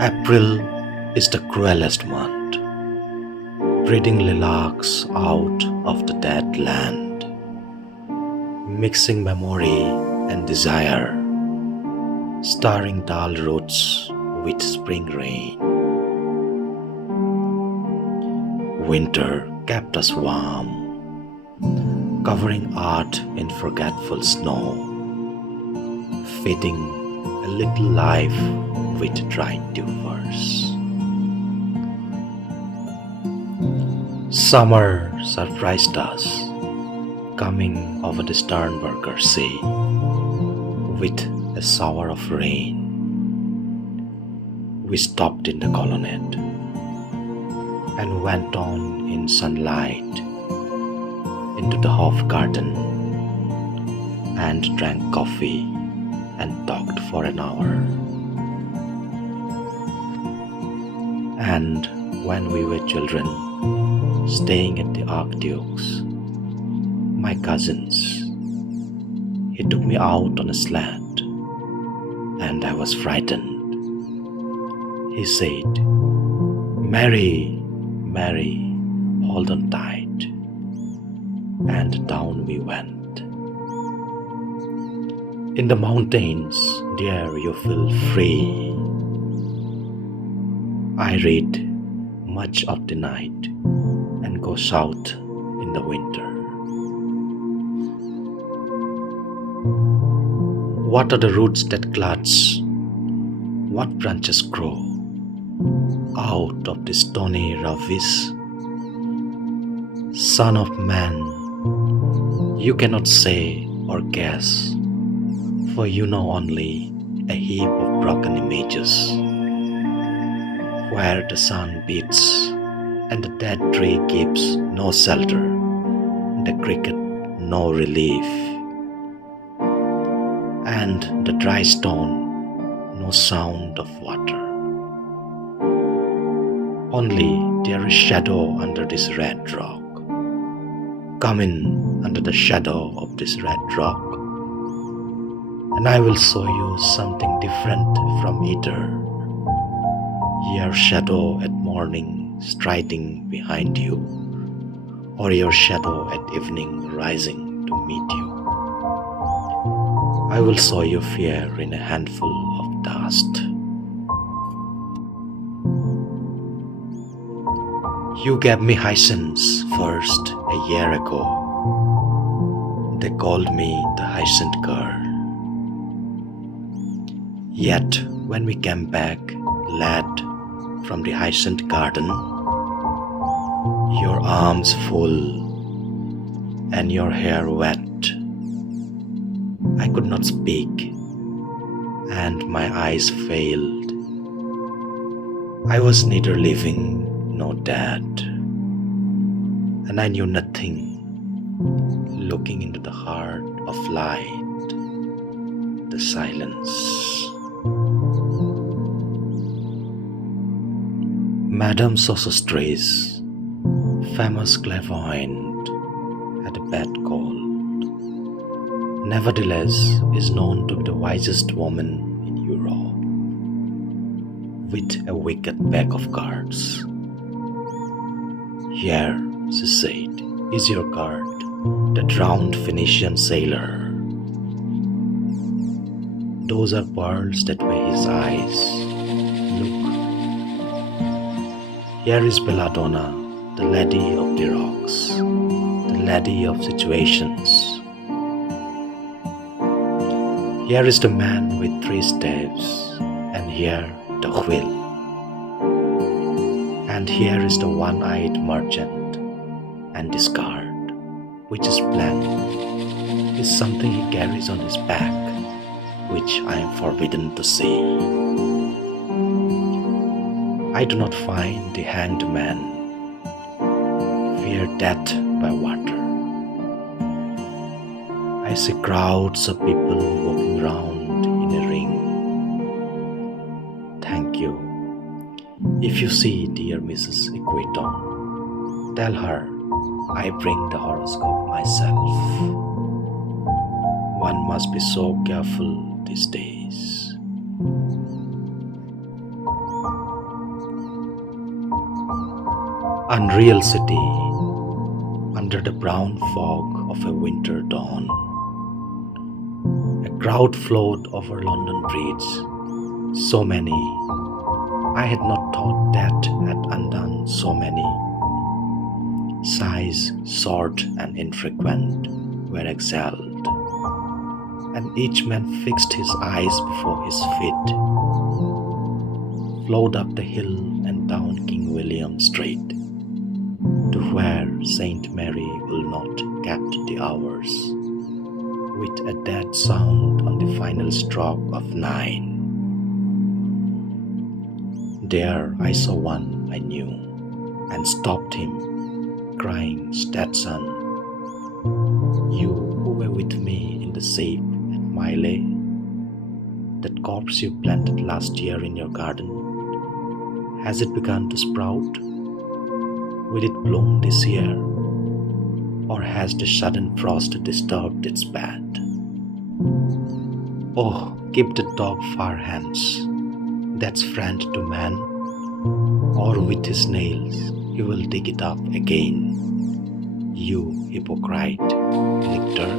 April is the cruelest month, breeding lilacs out of the dead land, mixing memory and desire, starring dull roots with spring rain. Winter kept us warm, covering art in forgetful snow, feeding a little life with dried tubers. Summer surprised us, coming over the Starnberger Sea with a shower of rain. We stopped in the colonnade and went on in sunlight into the Hofgarten and drank coffee and talked for an hour. And when we were children, staying at the Archduke's, my cousins, he took me out on a sled, and I was frightened. He said, "Mary, Mary, hold on tight," and down we went. In the mountains, there you feel free. I read much of the night and go south in the winter. What are the roots that clutch? What branches grow out of the stony ravis? Son of man, you cannot say or guess, for you know only a heap of broken images, where the sun beats and the dead tree gives no shelter, the cricket no relief, and the dry stone no sound of water. Only there is shadow under this red rock. Come in under the shadow of this red rock, and I will show you something different from either. Your shadow at morning striding behind you, or your shadow at evening rising to meet you. I will show you fear in a handful of dust. You gave me hyacinths first a year ago. They called me the hyacinth girl. Yet when we came back, led from the hyacinth garden, your arms full and your hair wet, I could not speak, and my eyes failed. I was neither living nor dead, and I knew nothing, looking into the heart of light, the silence. Madame Sosostris, famous clairvoyant, had a bad cold. Nevertheless, is known to be the wisest woman in Europe, with a wicked pack of cards. "Here," she said, "is your card, the drowned Phoenician sailor. Those are pearls that were his eyes. Look. Here is Belladonna, the lady of the rocks, the lady of situations. Here is the man with 3 staves, and here the wheel. And here is the one-eyed merchant, and this card, which is blank, is something he carries on his back, which I am forbidden to see. I do not find the hanged man, fear death by water. I see crowds of people walking round in a ring. Thank you. If you see dear Mrs. Equaton, tell her I bring the horoscope myself. One must be so careful these days." Unreal city, under the brown fog of a winter dawn, a crowd flowed over London bridge. So many, I had not thought death had undone so many. Sighs, short and infrequent, were exhaled, and each man fixed his eyes before his feet, flowed up the hill and down King William Street, to where Saint Mary will not kept the hours, with a dead sound on the final stroke of 9. There I saw one I knew, and stopped him, crying, "Stetson, you who were with me in the safe at Mile, that corpse you planted last year in your garden, has it begun to sprout? Will it bloom this year, or has the sudden frost disturbed its bed? Oh, keep the dog far hence, that's friend to man, or with his nails he will dig it up again. You hypocrite, lictor,